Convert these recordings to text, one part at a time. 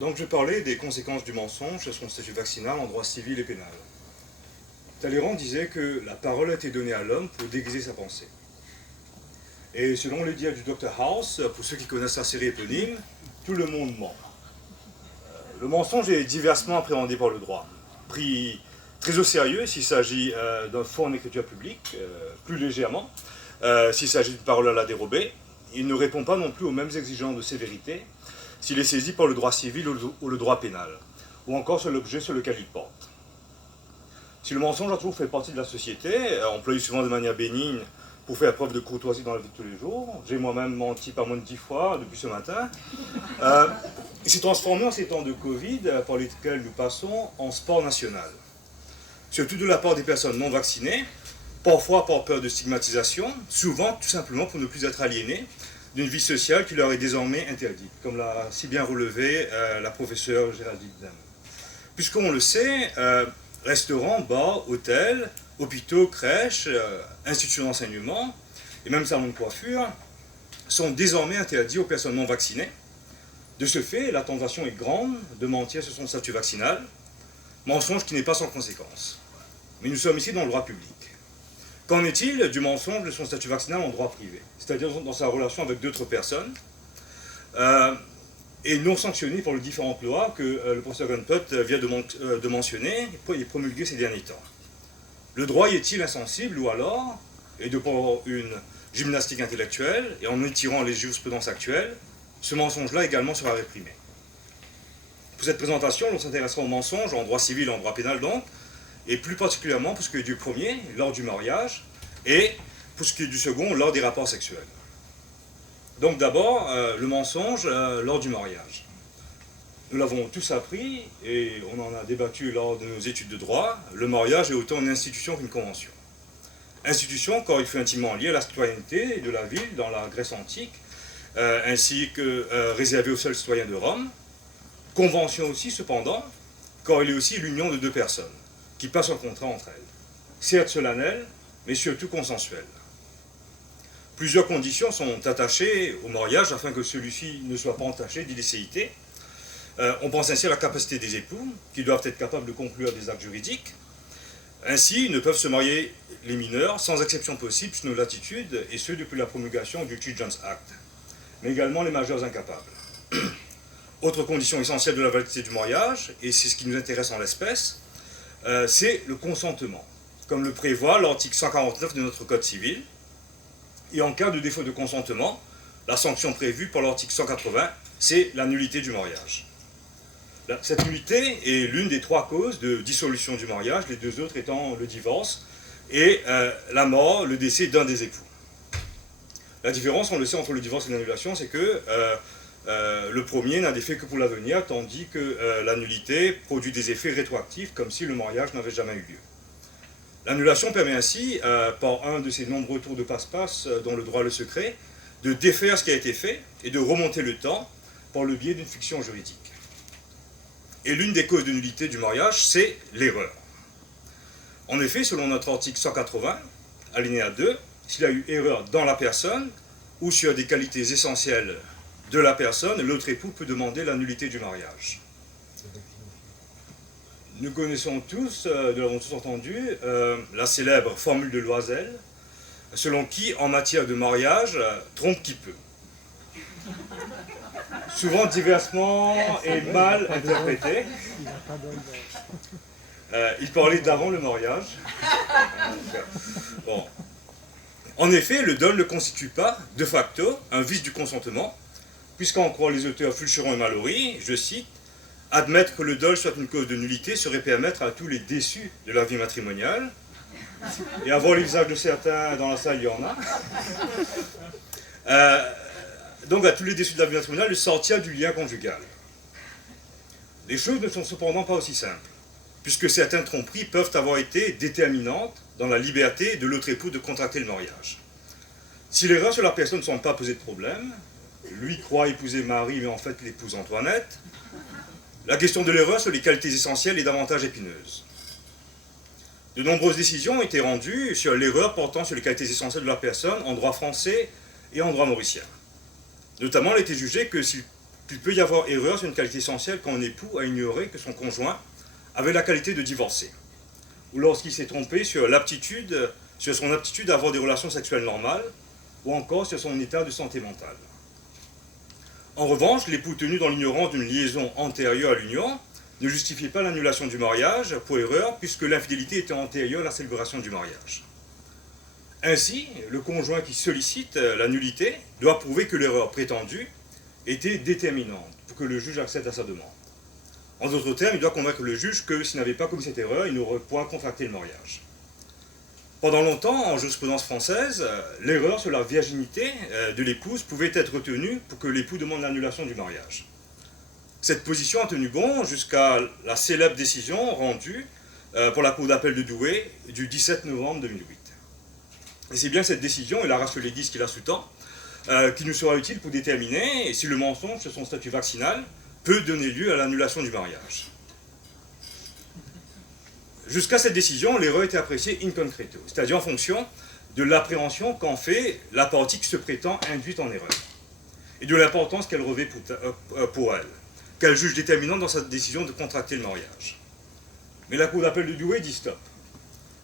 Donc je parlais des conséquences du mensonge sur son statut vaccinal en droit civil et pénal. Talleyrand disait que la parole a été donnée à l'homme pour déguiser sa pensée. Et selon les dires du Dr House, pour ceux qui connaissent la série éponyme, tout le monde ment. Le mensonge est diversement appréhendé par le droit. Pris très au sérieux s'il s'agit d'un faux en écriture publique, plus légèrement s'il s'agit d'une parole à la dérobée. Il ne répond pas non plus aux mêmes exigences de sévérité s'il est saisi par le droit civil ou le droit pénal, ou encore sur l'objet sur lequel il porte. Si le mensonge a toujours fait partie de la société, employé souvent de manière bénigne pour faire preuve de courtoisie dans la vie de tous les jours, j'ai moi-même menti pas moins de 10 fois depuis ce matin, il s'est transformé en ces temps de Covid, par lesquels nous passons, en sport national. Surtout de la part des personnes non vaccinées, parfois par peur de stigmatisation, souvent tout simplement pour ne plus être aliénés d'une vie sociale qui leur est désormais interdite, comme l'a si bien relevé la professeure Géraldine Dame. Puisqu'on le sait, restaurants, bars, hôtels, hôpitaux, crèches, institutions d'enseignement, et même salons de coiffure, sont désormais interdits aux personnes non vaccinées. De ce fait, la tentation est grande de mentir sur son statut vaccinal, mensonge qui n'est pas sans conséquence. Mais nous sommes ici dans le droit public. Qu'en est-il du mensonge de son statut vaccinal en droit privé, c'est-à-dire dans sa relation avec d'autres personnes, et non sanctionné par les différentes lois que le professeur Gunput vient de mentionner et promulguer ces derniers temps? Le droit y est-il insensible ou alors, et de par une gymnastique intellectuelle et en étirant les jurisprudences actuelles, ce mensonge-là également sera réprimé? Pour cette présentation, on s'intéressera au mensonge en droit civil et en droit pénal donc, et plus particulièrement pour ce qui est du premier, lors du mariage, et pour ce qui est du second, lors des rapports sexuels. Donc d'abord, le mensonge lors du mariage. Nous l'avons tous appris, et on en a débattu lors de nos études de droit, le mariage est autant une institution qu'une convention. Institution, car il fut intimement lié à la citoyenneté de la ville dans la Grèce antique, ainsi que réservé aux seuls citoyens de Rome. Convention aussi, cependant, car il est aussi l'union de deux personnes qui passent un contrat entre elles. Certes solennel, mais surtout consensuel. Plusieurs conditions sont attachées au mariage afin que celui-ci ne soit pas entaché d'illicéité. On pense ainsi à la capacité des époux, qui doivent être capables de conclure des actes juridiques. Ainsi, ne peuvent se marier les mineurs, sans exception possible, sous nos latitudes, et ce depuis la promulgation du Children's Act, mais également les majeurs incapables. Autre condition essentielle de la validité du mariage, et c'est ce qui nous intéresse en l'espèce, c'est le consentement, comme le prévoit l'article 149 de notre Code civil. Et en cas de défaut de consentement, la sanction prévue par l'article 180, c'est la nullité du mariage. Cette nullité est l'une des trois causes de dissolution du mariage, les deux autres étant le divorce et la mort, le décès d'un des époux. La différence, on le sait, entre le divorce et l'annulation, c'est que le premier n'a d'effet que pour l'avenir, tandis que la nullité produit des effets rétroactifs, comme si le mariage n'avait jamais eu lieu. L'annulation permet ainsi, par un de ces nombreux tours de passe-passe dont le droit le secret, de défaire ce qui a été fait et de remonter le temps par le biais d'une fiction juridique. Et l'une des causes de nullité du mariage, c'est l'erreur. En effet, selon notre article 180, alinéa 2, s'il y a eu erreur dans la personne ou sur des qualités essentielles de la personne, l'autre époux peut demander la nullité du mariage. Nous connaissons tous, nous l'avons tous entendu, la célèbre formule de Loisel, selon qui, en matière de mariage, trompe qui peut. Souvent diversement et mal interprété. Il parlait d'avant le mariage. Bon. En effet, le dol ne constitue pas, de facto, un vice du consentement, puisqu'à en croire les auteurs Fulcheron et Mallory, je cite, admettre que le dol soit une cause de nullité serait permettre à tous les déçus de la vie matrimoniale, et à voir les visages de certains dans la salle, il y en a, donc à tous les déçus de la vie matrimoniale de sortir du lien conjugal. Les choses ne sont cependant pas aussi simples, puisque certaines tromperies peuvent avoir été déterminantes dans la liberté de l'autre époux de contracter le mariage. Si l'erreur sur la personne ne semble pas poser de problème, lui croit épouser Marie, mais en fait il épouse Antoinette, la question de l'erreur sur les qualités essentielles est davantage épineuse. De nombreuses décisions ont été rendues sur l'erreur portant sur les qualités essentielles de la personne en droit français et en droit mauricien. Notamment, il a été jugé que s'il qu'il peut y avoir erreur sur une qualité essentielle quand un époux a ignoré que son conjoint avait la qualité de divorcer, ou lorsqu'il s'est trompé sur son aptitude à avoir des relations sexuelles normales, ou encore sur son état de santé mentale. En revanche, l'époux tenu dans l'ignorance d'une liaison antérieure à l'union ne justifiait pas l'annulation du mariage pour erreur, puisque l'infidélité était antérieure à la célébration du mariage. Ainsi, le conjoint qui sollicite la nullité doit prouver que l'erreur prétendue était déterminante pour que le juge accepte à sa demande. En d'autres termes, il doit convaincre le juge que s'il n'avait pas commis cette erreur, il n'aurait point contracté le mariage. Pendant longtemps, en jurisprudence française, l'erreur sur la virginité de l'épouse pouvait être retenue pour que l'époux demande l'annulation du mariage. Cette position a tenu bon jusqu'à la célèbre décision rendue pour la Cour d'appel de Douai du 17 novembre 2008. Et c'est bien cette décision, et la ratio legis qui la sous-tend, qui nous sera utile pour déterminer si le mensonge sur son statut vaccinal peut donner lieu à l'annulation du mariage. Jusqu'à cette décision, l'erreur était appréciée in concreto, c'est-à-dire en fonction de l'appréhension qu'en fait la partie qui se prétend induite en erreur, et de l'importance qu'elle revêt pour elle, qu'elle juge déterminante dans sa décision de contracter le mariage. Mais la Cour d'appel de Douai dit stop.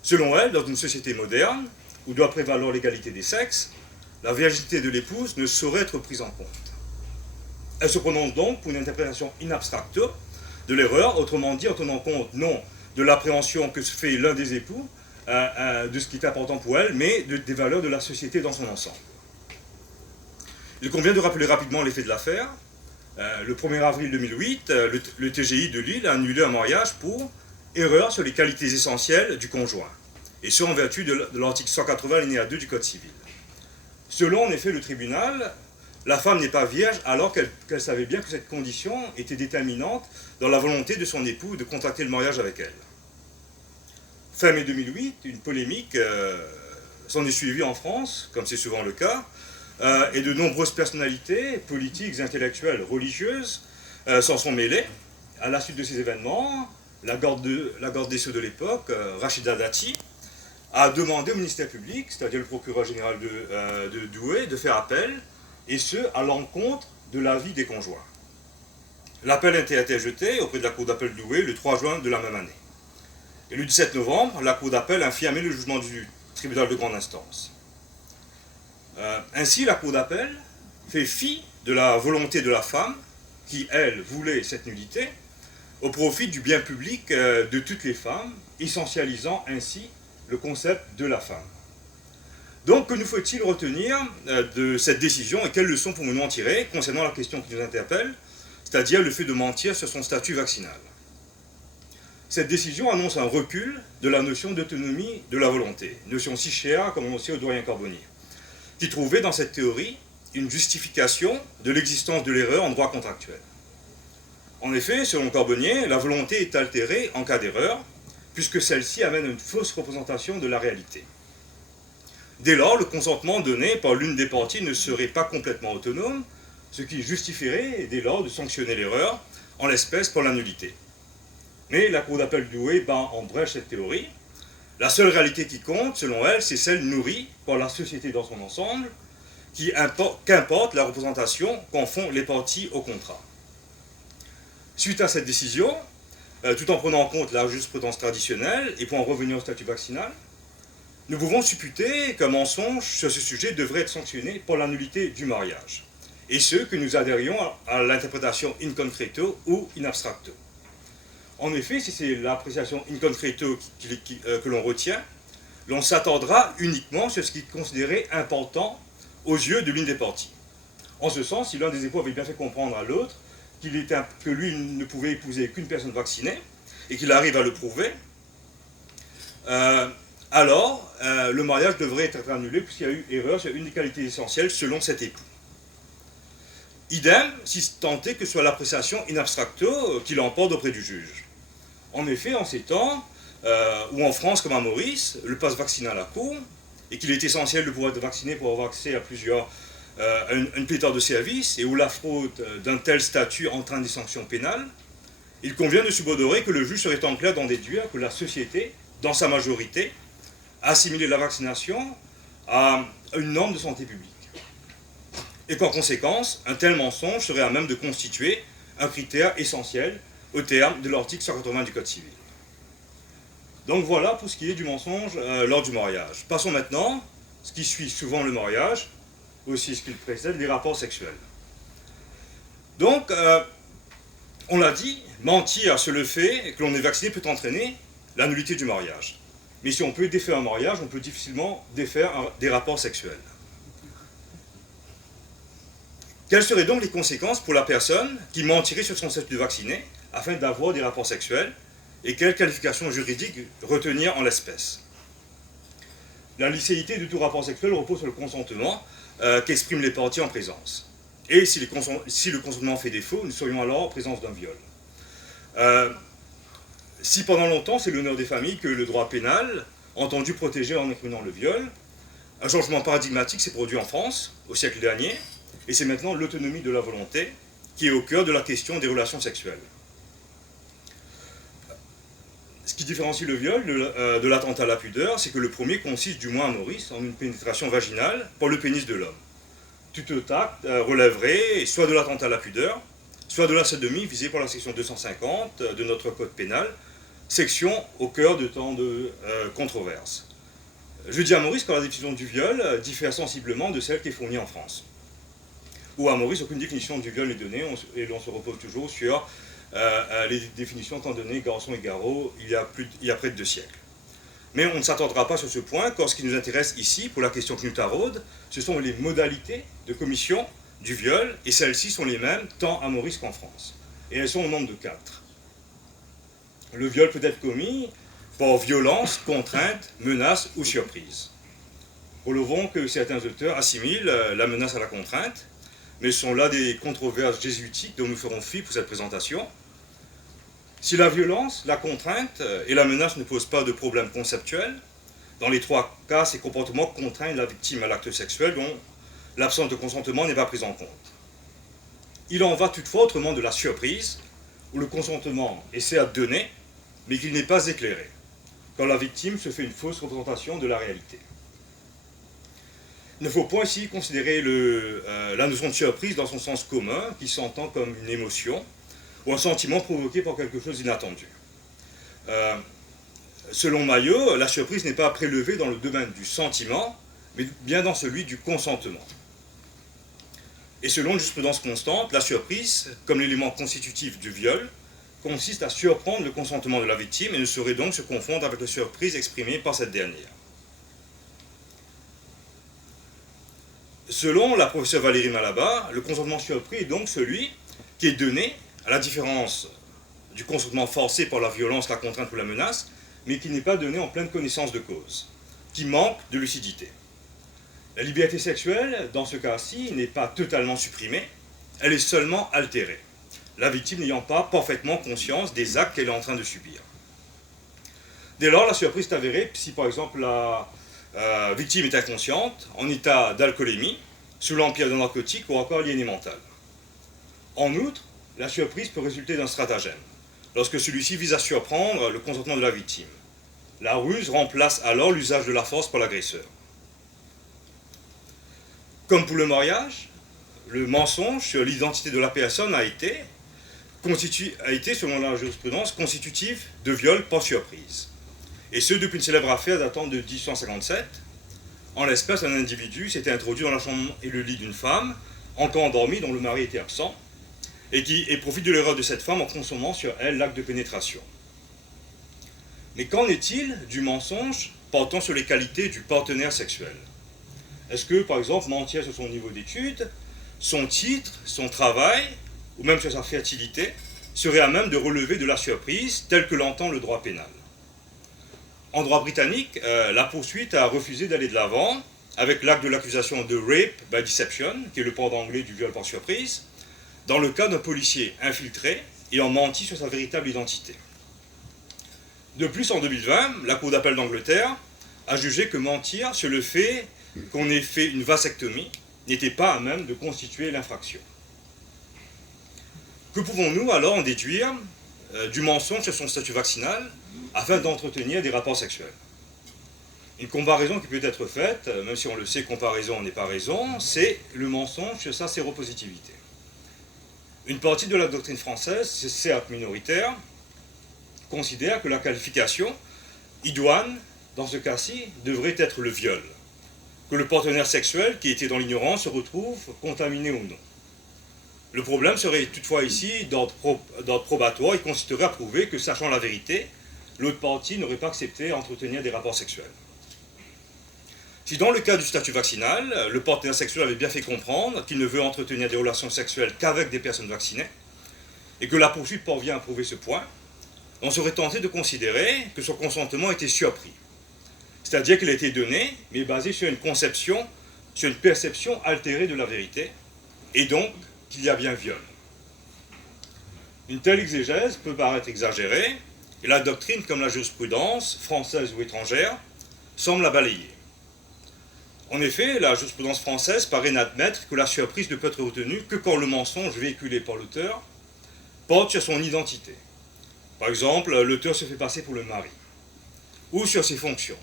Selon elle, dans une société moderne, où doit prévaloir l'égalité des sexes, la virginité de l'épouse ne saurait être prise en compte. Elle se prononce donc pour une interprétation in abstracto de l'erreur, autrement dit en tenant compte non de l'appréhension que se fait l'un des époux de ce qui est important pour elle, mais des valeurs de la société dans son ensemble. Il convient de rappeler rapidement les faits de l'affaire. Le 1er avril 2008, le TGI de Lille a annulé un mariage pour erreur sur les qualités essentielles du conjoint, et ce en vertu de l'article 180 alinéa 2 du Code civil. Selon en effet le tribunal, la femme n'est pas vierge alors qu'elle savait bien que cette condition était déterminante dans la volonté de son époux de contracter le mariage avec elle. Fin mai 2008, une polémique s'en est suivie en France, comme c'est souvent le cas, et de nombreuses personnalités politiques, intellectuelles, religieuses s'en sont mêlées. À la suite de ces événements, la garde des Sceaux de l'époque, Rachida Dati, a demandé au ministère public, c'est-à-dire le procureur général de Douai, de faire appel, et ce, à l'encontre de l'avis des conjoints. L'appel a été interjeté auprès de la Cour d'appel de Douai le 3 juin de la même année. Et le 17 novembre, la Cour d'appel a infirmé le jugement du tribunal de grande instance. Ainsi, la Cour d'appel fait fi de la volonté de la femme, qui, elle, voulait cette nullité, au profit du bien public de toutes les femmes, essentialisant ainsi le concept de la femme. Donc, que nous faut-il retenir de cette décision et quelles leçons pouvons-nous en tirer concernant la question qui nous interpelle, c'est-à-dire le fait de mentir sur son statut vaccinal? Cette décision annonce un recul de la notion d'autonomie de la volonté, notion si chère comme on sait au doyen Carbonnier, qui trouvait dans cette théorie une justification de l'existence de l'erreur en droit contractuel. En effet, selon Carbonnier, la volonté est altérée en cas d'erreur, puisque celle-ci amène une fausse représentation de la réalité. Dès lors, le consentement donné par l'une des parties ne serait pas complètement autonome, ce qui justifierait dès lors de sanctionner l'erreur, en l'espèce pour la nullité. Mais la Cour d'appel de Douai bat en brèche cette théorie. La seule réalité qui compte, selon elle, c'est celle nourrie par la société dans son ensemble, qu'importe la représentation qu'en font les parties au contrat. Suite à cette décision, tout en prenant en compte la jurisprudence traditionnelle, et pour en revenir au statut vaccinal, nous pouvons supputer qu'un mensonge sur ce sujet devrait être sanctionné pour la nullité du mariage, et ce, que nous adhérions à l'interprétation in concreto ou in abstracto. En effet, si c'est l'appréciation in concreto que l'on retient, l'on s'attendra uniquement sur ce qui est considéré important aux yeux de l'une des parties. En ce sens, si l'un des époux avait bien fait comprendre à l'autre que lui ne pouvait épouser qu'une personne vaccinée, et qu'il arrive à le prouver, alors le mariage devrait être annulé puisqu'il y a eu erreur sur une des qualités essentielles selon cet époux. Idem, si tant est que ce soit l'appréciation in abstracto qui l'emporte auprès du juge. En effet, en ces temps, où en France comme à Maurice, le passe vaccinal a cours, et qu'il est essentiel de pouvoir être vacciné pour avoir accès à une pléthore de services, et où la fraude d'un tel statut entraîne des sanctions pénales, il convient de subodorer que le juge serait enclin d'en déduire que la société, dans sa majorité, a assimilé la vaccination à une norme de santé publique. et qu'en conséquence, un tel mensonge serait à même de constituer un critère essentiel au terme de l'article 180 du Code civil. Donc voilà pour ce qui est du mensonge lors du mariage. Passons maintenant, ce qui suit souvent le mariage, aussi ce qui le précède, les rapports sexuels. Donc, on l'a dit, mentir sur le fait que l'on est vacciné peut entraîner la nullité du mariage. Mais si on peut défaire un mariage, on peut difficilement défaire des rapports sexuels. Quelles seraient donc les conséquences pour la personne qui mentirait sur son statut de vacciné afin d'avoir des rapports sexuels, et quelles qualifications juridiques retenir en l'espèce? La licéité de tout rapport sexuel repose sur le consentement qu'expriment les parties en présence. Et si le consentement fait défaut, nous serions alors en présence d'un viol. Si pendant longtemps c'est l'honneur des familles que le droit pénal a entendu protéger en incriminant le viol, un changement paradigmatique s'est produit en France au siècle dernier, et c'est maintenant l'autonomie de la volonté qui est au cœur de la question des relations sexuelles. Ce qui différencie le viol de l'attentat à la pudeur, c'est que le premier consiste, du moins à Maurice, en une pénétration vaginale par le pénis de l'homme. Tout autre acte relèverait soit de l'attentat à la pudeur, soit de la sodomie visée par la section 250 de notre code pénal, section au cœur de tant de controverses. Je dis à Maurice que la définition du viol diffère sensiblement de celle qui est fournie en France. Ou à Maurice, aucune définition du viol n'est donnée, et l'on se repose toujours sur les définitions tant données Garçon et Garot il y a près de 2 siècles. Mais on ne s'attendra pas sur ce point, car ce qui nous intéresse ici, pour la question que nous taraude, ce sont les modalités de commission du viol, et celles-ci sont les mêmes tant à Maurice qu'en France. Et elles sont au nombre de 4. Le viol peut être commis par violence, contrainte, menace ou surprise. Relevons que certains auteurs assimilent la menace à la contrainte, mais ce sont là des controverses jésuitiques dont nous ferons fi pour cette présentation. Si la violence, la contrainte et la menace ne posent pas de problème conceptuel, dans les 3 cas, ces comportements contraignent la victime à l'acte sexuel dont l'absence de consentement n'est pas prise en compte. Il en va toutefois autrement de la surprise, où le consentement est certes donné, mais qu'il n'est pas éclairé, quand la victime se fait une fausse représentation de la réalité. Il ne faut pas ici considérer la notion de surprise dans son sens commun, qui s'entend comme une émotion, ou un sentiment provoqué par quelque chose d'inattendu. Selon Maillot, la surprise n'est pas prélevée dans le domaine du sentiment, mais bien dans celui du consentement. Et selon une jurisprudence constante, la surprise, comme l'élément constitutif du viol, consiste à surprendre le consentement de la victime et ne saurait donc se confondre avec la surprise exprimée par cette dernière. Selon la professeure Valérie Malabat, le consentement surpris est donc celui qui est donné, à la différence du consentement forcé par la violence, la contrainte ou la menace, mais qui n'est pas donné en pleine connaissance de cause, qui manque de lucidité. La liberté sexuelle, dans ce cas-ci, n'est pas totalement supprimée, elle est seulement altérée, la victime n'ayant pas parfaitement conscience des actes qu'elle est en train de subir. Dès lors, la surprise est avérée si par exemple la victime est inconsciente, en état d'alcoolémie, sous l'empire d'un narcotique ou encore aliénée mentale. En outre, la surprise peut résulter d'un stratagème, lorsque celui-ci vise à surprendre le consentement de la victime. La ruse remplace alors l'usage de la force par l'agresseur. Comme pour le mariage, le mensonge sur l'identité de la personne a été, selon la jurisprudence, constitutif de viol par surprise. Et ce, depuis une célèbre affaire datant de 1857. En l'espèce, un individu s'était introduit dans la chambre et le lit d'une femme, encore endormie, dont le mari était absent, et profite de l'erreur de cette femme en consommant sur elle l'acte de pénétration. Mais qu'en est-il du mensonge portant sur les qualités du partenaire sexuel? Est-ce que, par exemple, mentir sur son niveau d'études, son titre, son travail, ou même sur sa fertilité, serait à même de relever de la surprise telle que l'entend le droit pénal? En droit britannique, la poursuite a refusé d'aller de l'avant avec l'acte de l'accusation de rape by deception, qui est le pendant anglais du viol par surprise, dans le cas d'un policier infiltré ayant menti sur sa véritable identité. De plus, en 2020, la Cour d'appel d'Angleterre a jugé que mentir sur le fait qu'on ait fait une vasectomie n'était pas à même de constituer l'infraction. Que pouvons-nous alors en déduire du mensonge sur son statut vaccinal afin d'entretenir des rapports sexuels? Une comparaison qui peut être faite, même si on le sait, comparaison n'est pas raison, c'est le mensonge sur sa séropositivité. Une partie de la doctrine française, certes minoritaire, considère que la qualification idoine, dans ce cas-ci, devrait être le viol, que le partenaire sexuel qui était dans l'ignorance se retrouve contaminé ou non. Le problème serait toutefois ici d'ordre probatoire, il consisterait à prouver que, sachant la vérité, l'autre partie n'aurait pas accepté d'entretenir des rapports sexuels. Si dans le cas du statut vaccinal, le partenaire sexuel avait bien fait comprendre qu'il ne veut entretenir des relations sexuelles qu'avec des personnes vaccinées, et que la poursuite parvient à prouver ce point, on serait tenté de considérer que son consentement était surpris. C'est-à-dire qu'il a été donné, mais basé sur une conception, sur une perception altérée de la vérité, et donc qu'il y a bien viol. Une telle exégèse peut paraître exagérée, et la doctrine, comme la jurisprudence, française ou étrangère, semble la balayer. En effet, la jurisprudence française paraît n'admettre que la surprise ne peut être retenue que quand le mensonge véhiculé par l'auteur porte sur son identité. Par exemple, l'auteur se fait passer pour le mari. Ou sur ses fonctions.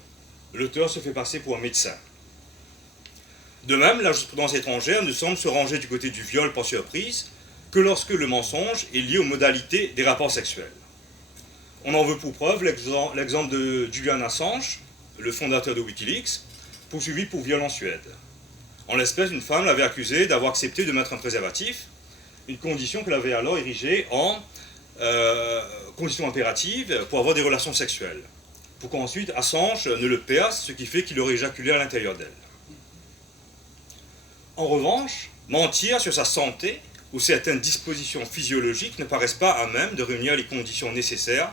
L'auteur se fait passer pour un médecin. De même, la jurisprudence étrangère ne semble se ranger du côté du viol par surprise que lorsque le mensonge est lié aux modalités des rapports sexuels. On en veut pour preuve l'exemple de Julian Assange, le fondateur de Wikileaks, poursuivi pour viol en Suède. En l'espèce, une femme l'avait accusé d'avoir accepté de mettre un préservatif, une condition qu'elle avait alors érigée en condition impérative pour avoir des relations sexuelles, pour qu'ensuite Assange ne le perce, ce qui fait qu'il aurait éjaculé à l'intérieur d'elle. En revanche, mentir sur sa santé ou certaines dispositions physiologiques ne paraissent pas à même de réunir les conditions nécessaires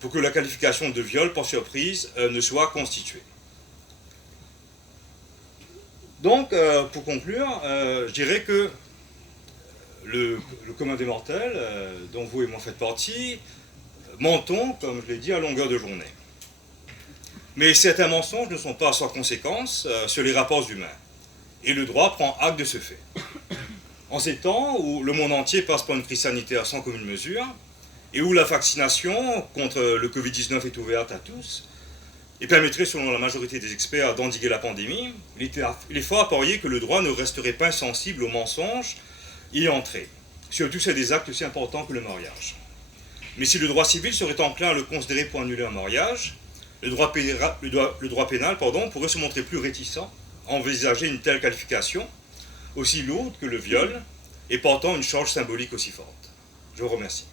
pour que la qualification de viol par surprise ne soit constituée. Donc, pour conclure, je dirais que le commun des mortels, dont vous et moi faites partie, mentons, comme je l'ai dit, à longueur de journée. Mais certains mensonges ne sont pas sans conséquence sur les rapports humains. Et le droit prend acte de ce fait. En ces temps où le monde entier passe par une crise sanitaire sans commune mesure, et où la vaccination contre le Covid-19 est ouverte à tous, et permettrait, selon la majorité des experts, d'endiguer la pandémie, il est fort à parier que le droit ne resterait pas insensible aux mensonges y entrer, surtout c'est des actes aussi importants que le mariage. Mais si le droit civil serait enclin à le considérer pour annuler un mariage, le droit pénal pourrait se montrer plus réticent à envisager une telle qualification, aussi lourde que le viol, et portant une charge symbolique aussi forte. Je vous remercie.